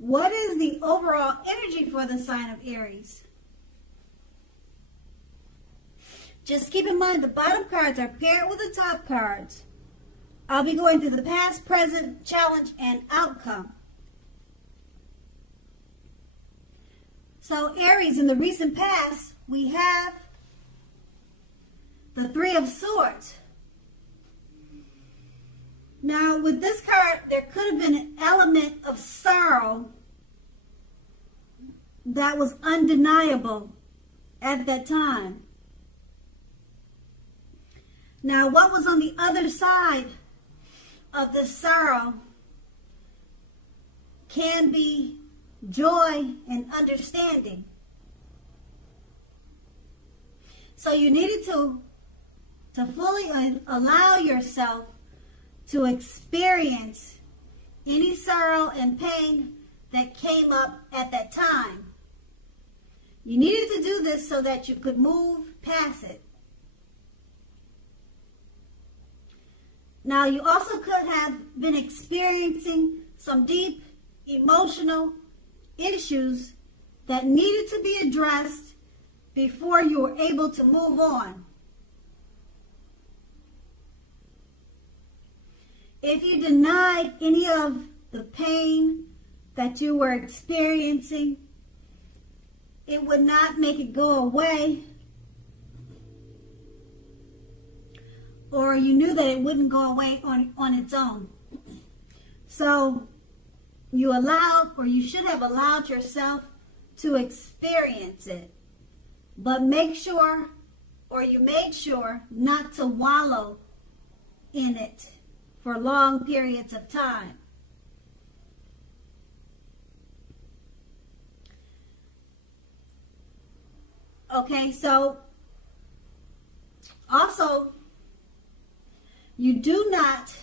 What is the overall energy for the sign of Aries? Just keep in mind the bottom cards are paired with the top cards. I'll be going through the past, present, challenge, and outcome. So Aries, in the recent past, we have the Three of Swords. Now, with this card, there could have been an element of sorrow that was undeniable at that time. Now, what was on the other side of the sorrow can be joy and understanding. So you needed to fully allow yourself to experience any sorrow and pain that came up at that time. You needed to do this so that you could move past it. Now, you also could have been experiencing some deep emotional issues that needed to be addressed before you were able to move on. If you denied any of the pain that you were experiencing, it would not make it go away. Or you knew that it wouldn't go away on its own. So you allowed, or you should have allowed yourself to experience it. But make sure, or you made sure, not to wallow in it for long periods of time. Okay, so also, you do not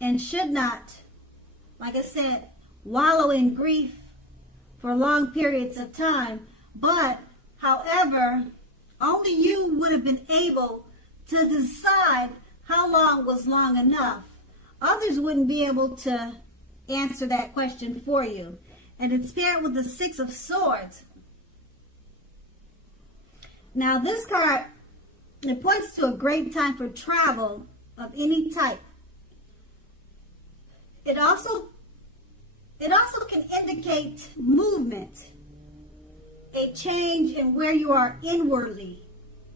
and should not, like I said, wallow in grief for long periods of time. But, however, only you would have been able to decide how long was long enough. Others wouldn't be able to answer that question for you. And it's paired with the Six of Swords. Now, this card, it points to a great time for travel of any type. It also can indicate movement, a change in where you are inwardly,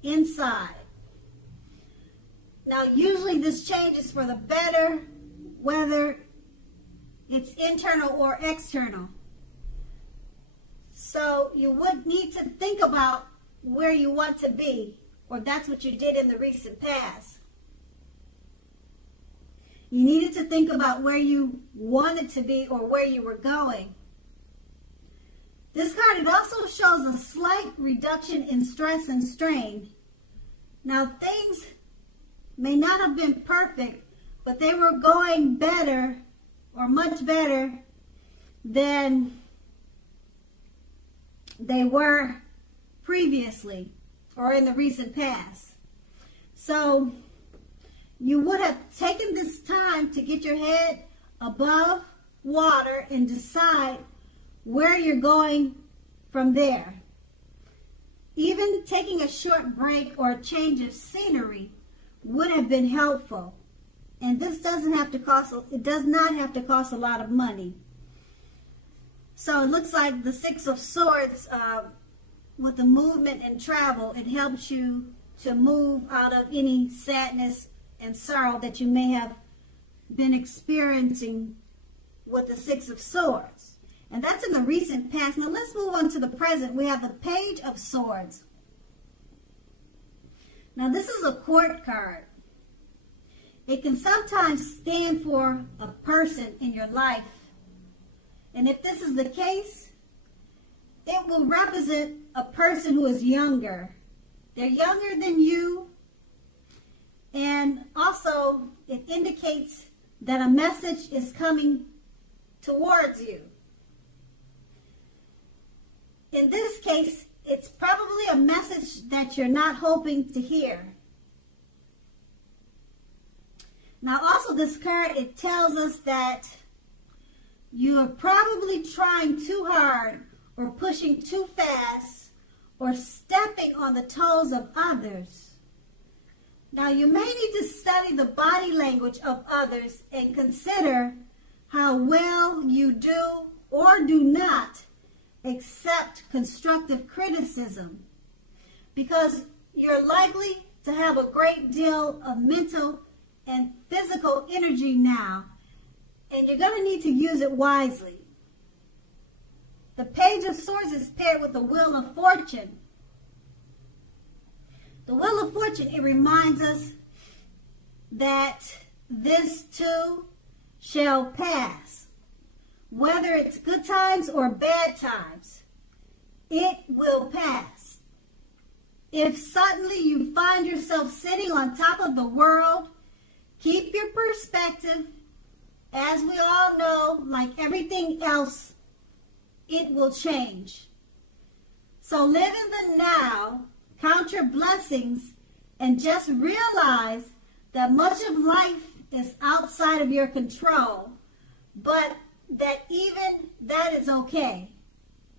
inside. Now, usually this change is for the better, whether it's internal or external. So you would need to think about where you want to be, or that's what you did in the recent past. You needed to think about where you wanted to be or where you were going. This card, it also shows a slight reduction in stress and strain. Now, things may not have been perfect, but they were going better, or much better, than they were previously or in the recent past. So you would have taken this time to get your head above water and decide where you're going from there. Even taking a short break or a change of scenery would have been helpful. And this does not have to cost a lot of money. So it looks like the Six of Swords, with the movement and travel, it helps you to move out of any sadness and sorrow that you may have been experiencing with the Six of Swords. And that's in the recent past. Now let's move on to the present. We have the Page of Swords. Now this is a court card. It can sometimes stand for a person in your life. And if this is the case, it will represent a person who is younger. They're younger than you. And also, it indicates that a message is coming towards you. In this case, it's probably a message that you're not hoping to hear. Now, also this card, it tells us that You are probably trying too hard or pushing too fast or stepping on the toes of others. Now, you may need to study the body language of others and consider how well you do or do not accept constructive criticism, because you're likely to have a great deal of mental and physical energy now, and you're going to need to use it wisely. The Page of Swords is paired with the Wheel of Fortune. The Wheel of Fortune, it reminds us that this too shall pass. Whether it's good times or bad times, it will pass. If suddenly you find yourself sitting on top of the world, keep your perspective. As we all know, like everything else, it will change. So live in the now, count your blessings, and just realize that much of life is outside of your control, but that even that is okay,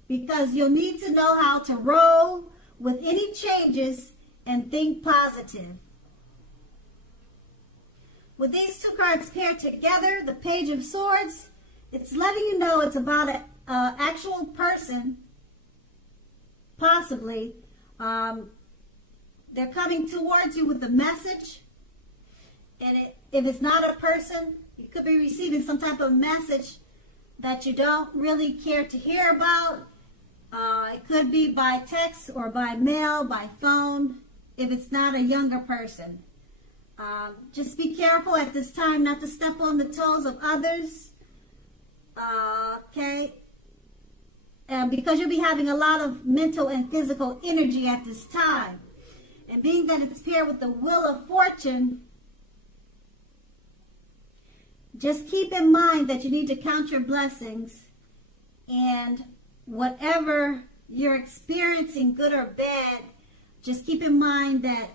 because you'll need to know how to roll with any changes and think positive. With these two cards paired together, the Page of Swords, it's letting you know it's about an actual person, possibly. They're coming towards you with a message. And if it's not a person, you could be receiving some type of message that you don't really care to hear about. It could be by text or by mail, by phone, if it's not a younger person. Just be careful at this time not to step on the toes of others. Okay? Because you'll be having a lot of mental and physical energy at this time. And being that it's paired with the Wheel of Fortune, just keep in mind that you need to count your blessings, and whatever you're experiencing, good or bad, just keep in mind that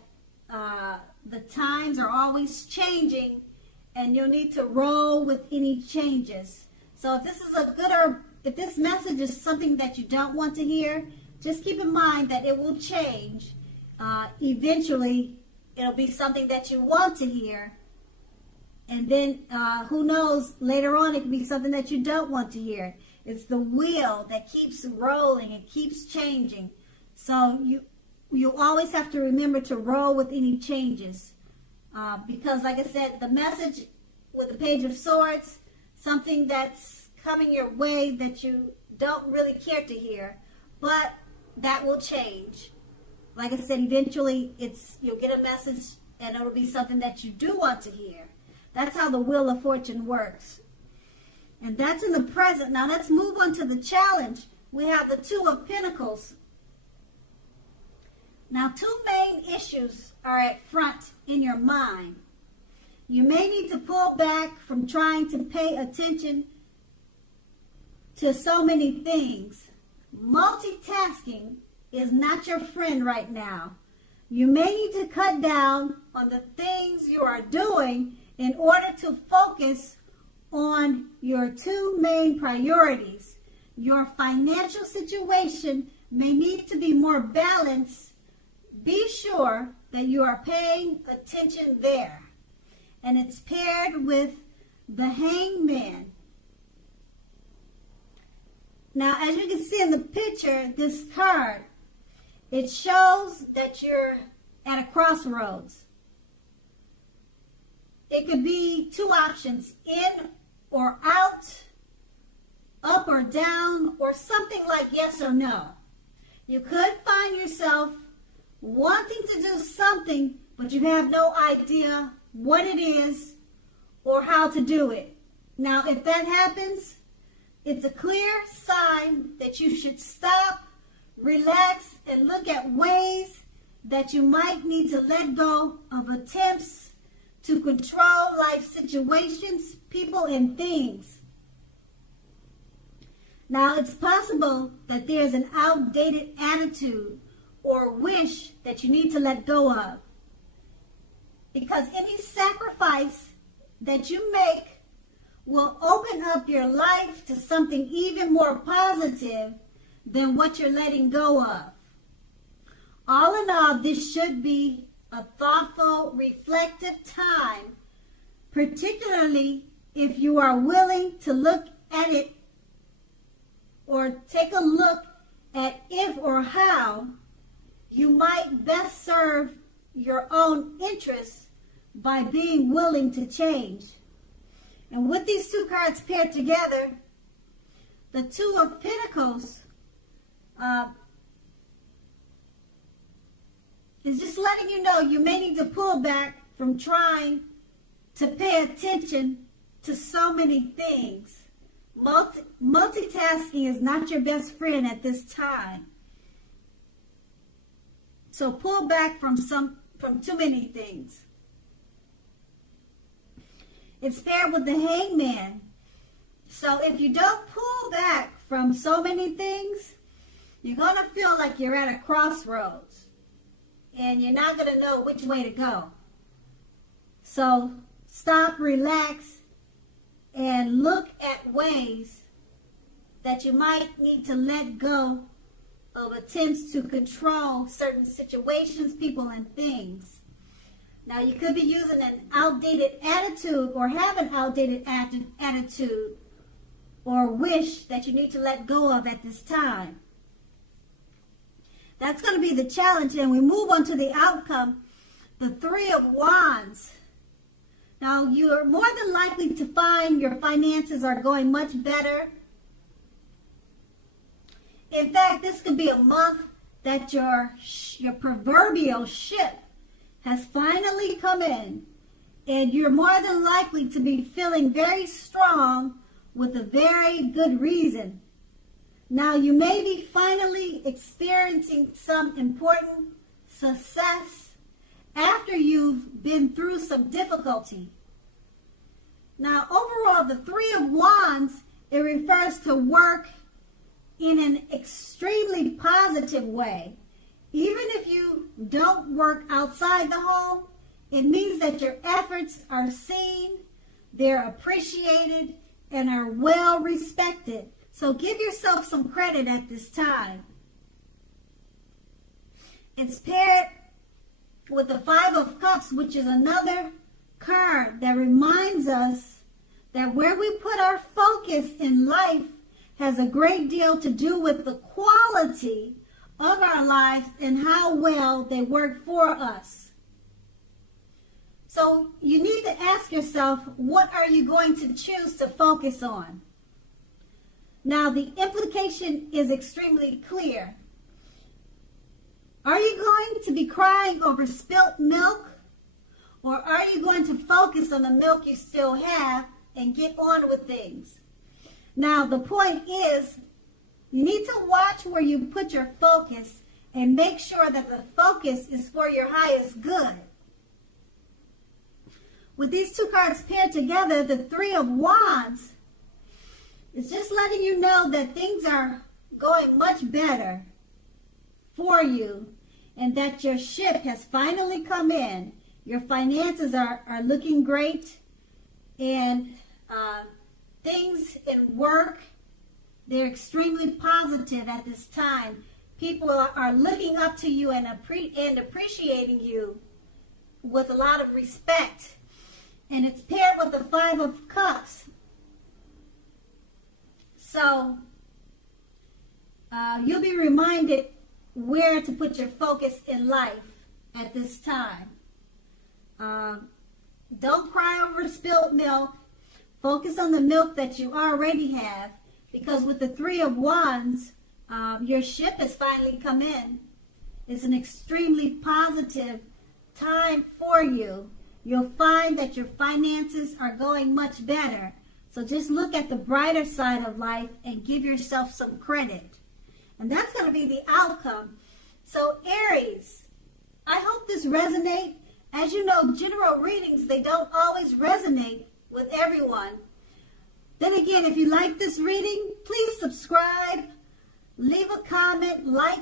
the times are always changing, and you'll need to roll with any changes. So if this is if this message is something that you don't want to hear, just keep in mind that it will change. Eventually, it'll be something that you want to hear. And then, who knows, later on, it can be something that you don't want to hear. It's the wheel that keeps rolling and keeps changing. So you always have to remember to roll with any changes. Because, like I said, the message with the Page of Swords, something that's coming your way that you don't really care to hear, but that will change. Like I said, eventually you'll get a message and it'll be something that you do want to hear. That's how the Wheel of Fortune works. And that's in the present. Now let's move on to the challenge. We have the Two of Pentacles. Now, two main issues are at front in your mind. You may need to pull back from trying to pay attention to so many things. Multitasking is not your friend right now. You may need to cut down on the things you are doing in order to focus on your two main priorities. Your financial situation may need to be more balanced. Be sure that you are paying attention there. And it's paired with the Hangman. Now, as you can see in the picture, this card, it shows that you're at a crossroads. It could be two options, in or out, up or down, or something like yes or no. You could find yourself wanting to do something, but you have no idea what it is or how to do it. Now, if that happens, it's a clear sign that you should stop, relax, and look at ways that you might need to let go of attempts to control life situations, people, and things. Now, it's possible that there's an outdated attitude or wish that you need to let go of, because any sacrifice that you make will open up your life to something even more positive than what you're letting go of. All in all, this should be a thoughtful, reflective time, particularly if you are willing to look at it or take a look at if or how you might best serve your own interests by being willing to change. And with these two cards paired together, the Two of Pentacles is just letting you know you may need to pull back from trying to pay attention to so many things. Multitasking is not your best friend at this time. So pull back from too many things. It's paired with the Hangman. So if you don't pull back from so many things, you're going to feel like you're at a crossroads and you're not going to know which way to go. So stop, relax, and look at ways that you might need to let go of attempts to control certain situations, people, and things. Now, you could be using an outdated attitude or have an outdated attitude or wish that you need to let go of at this time. That's going to be the challenge, and we move on to the outcome, the Three of Wands. Now, you're more than likely to find your finances are going much better. In fact, this could be a month that your proverbial ship has finally come in, and you're more than likely to be feeling very strong with a very good reason. Now, you may be finally experiencing some important success after you've been through some difficulty. Now, overall, the Three of Wands, it refers to work in an extremely positive way. Even if you don't work outside the home, it means that your efforts are seen, they're appreciated, and are well respected. So give yourself some credit at this time. It's paired with the Five of Cups, which is another card that reminds us that where we put our focus in life has a great deal to do with the quality of our lives and how well they work for us. So you need to ask yourself, what are you going to choose to focus on? Now, the implication is extremely clear. Are you going to be crying over spilt milk? Or are you going to focus on the milk you still have and get on with things? Now, the point is, you need to watch where you put your focus and make sure that the focus is for your highest good. With these two cards paired together, the Three of Wands is just letting you know that things are going much better for you and that your ship has finally come in. Your finances are looking great, and things in work, they're extremely positive at this time. People are looking up to you and appreciating you with a lot of respect. And it's paired with the Five of Cups. So you'll be reminded where to put your focus in life at this time. Don't cry over spilled milk. Focus on the milk that you already have, because with the Three of Wands, your ship has finally come in. It's an extremely positive time for you. You'll find that your finances are going much better. So just look at the brighter side of life and give yourself some credit. And that's going to be the outcome. So Aries, I hope this resonates. As you know, general readings, they don't always resonate with everyone. Then again, if you like this reading, please subscribe, leave a comment, like,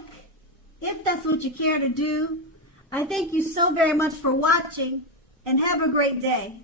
if that's what you care to do. I thank you so very much for watching, and have a great day.